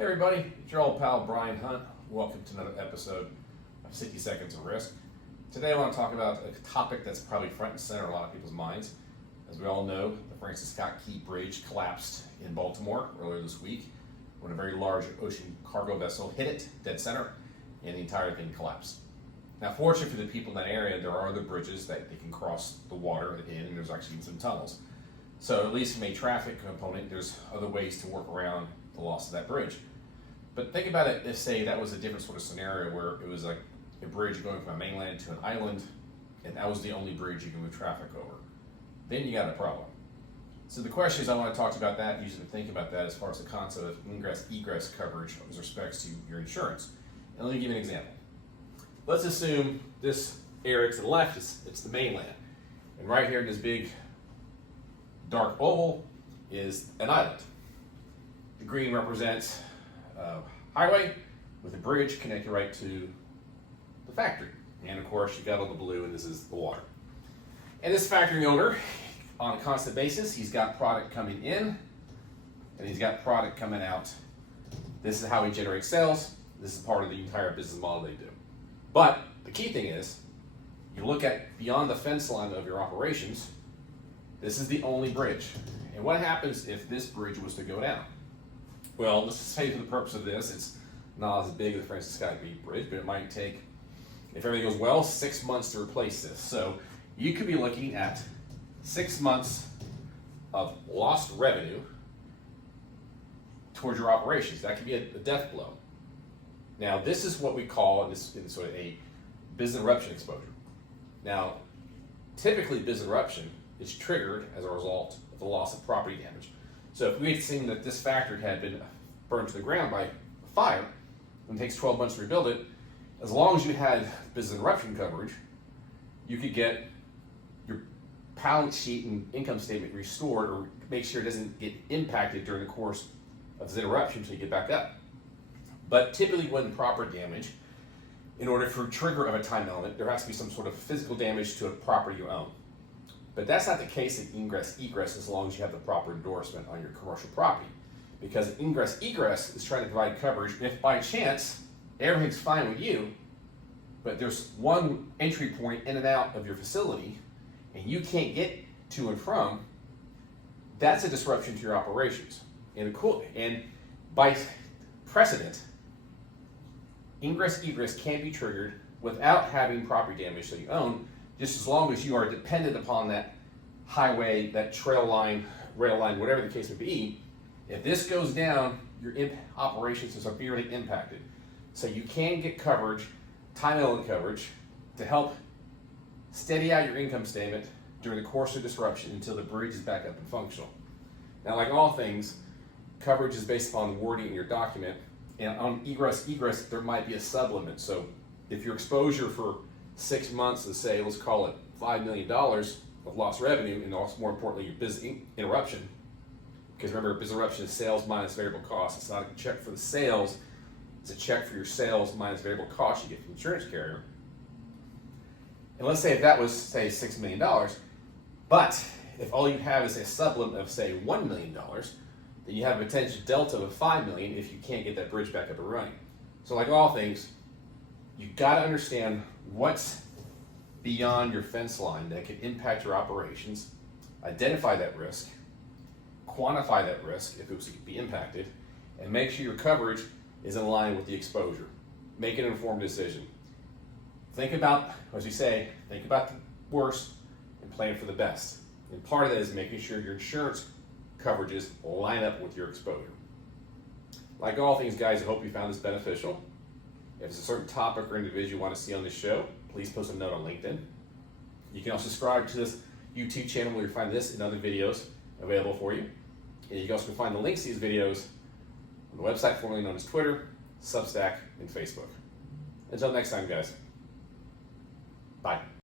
Hey everybody, it's your old pal Brian Hunt. Welcome to another episode of 60 Seconds of Risk. Today I want to talk about a topic that's probably front and center in a lot of people's minds. As we all know, the Francis Scott Key Bridge collapsed in Baltimore earlier this week when a very large ocean cargo vessel hit it dead center and the entire thing collapsed. Now, fortunately for the people in that area, there are other bridges that they can cross the water in, and there's actually some tunnels. So at least from a traffic component, there's other ways to work around the loss of that bridge. But think about it if, say, that was a different sort of scenario where it was like a bridge going from a mainland to an island, and that was the only bridge you can move traffic over. Then you got a problem. So the question is, I want to talk about that, usually think about that as far as the concept of ingress, egress coverage with respects to your insurance. And let me give you an example. Let's assume this area to the left it's the mainland. And right here in this big dark oval is an island. The green represents highway with a bridge connected right to the factory. And of course, you got all the blue, and this is the water. And this factory owner, on a constant basis, he's got product coming in and he's got product coming out. This is how he generates sales. This is part of the entire business model they do. But the key thing is, you look at beyond the fence line of your operations, this is the only bridge. And what happens if this bridge was to go down? Well, let's just say for the purpose of this, it's not as big as the Francis Scott Key Bridge, but it might take, if everything goes well, 6 months to replace this. So you could be looking at 6 months of lost revenue towards your operations. That could be a death blow. Now, this is what we call in sort of a business interruption exposure. Now, typically business interruption is triggered as a result of the loss of property damage. So if we had seen that this factory had been burned to the ground by a fire, and it takes 12 months to rebuild it, as long as you had business interruption coverage, you could get your balance sheet and income statement restored, or make sure it doesn't get impacted during the course of this interruption until you get back up. But typically when property damage, in order for a trigger of a time element, there has to be some sort of physical damage to a property you own. But that's not the case in ingress, egress, as long as you have the proper endorsement on your commercial property. Because ingress, egress is trying to provide coverage if by chance everything's fine with you, but there's one entry point in and out of your facility and you can't get to and from, that's a disruption to your operations. And by precedent, ingress, egress can be triggered without having property damage that you own, just as long as you are dependent upon that highway, that trail line, rail line, whatever the case may be. If this goes down, your operations are severely impacted. So you can get coverage, time element coverage, to help steady out your income statement during the course of disruption until the bridge is back up and functional. Now, like all things, coverage is based upon wording in your document, and on egress, there might be a sublimit. So if your exposure for 6 months is, say, let's call it $5 million of lost revenue, and also more importantly, your business interruption, because remember, business interruption is sales minus variable costs. It's not a check for the sales, it's a check for your sales minus variable costs you get from the insurance carrier. And let's say if that was, say, $6 million, but if all you have is a sublimit of, say, $1 million, then you have a potential delta of $5 million if you can't get that bridge back up and running. So like all things, you've got to understand what's beyond your fence line that could impact your operations, identify that risk, quantify that risk if it was to be impacted, and make sure your coverage is in line with the exposure. Make an informed decision. Think about, as we say, think about the worst and plan for the best. And part of that is making sure your insurance coverages line up with your exposure. Like all things, guys, I hope you found this beneficial. If it's a certain topic or individual you want to see on this show, please post a note on LinkedIn. You can also subscribe to this YouTube channel where you find this and other videos available for you. And you can also find the links to these videos on the website formerly known as Twitter, Substack, and Facebook. Until next time, guys. Bye.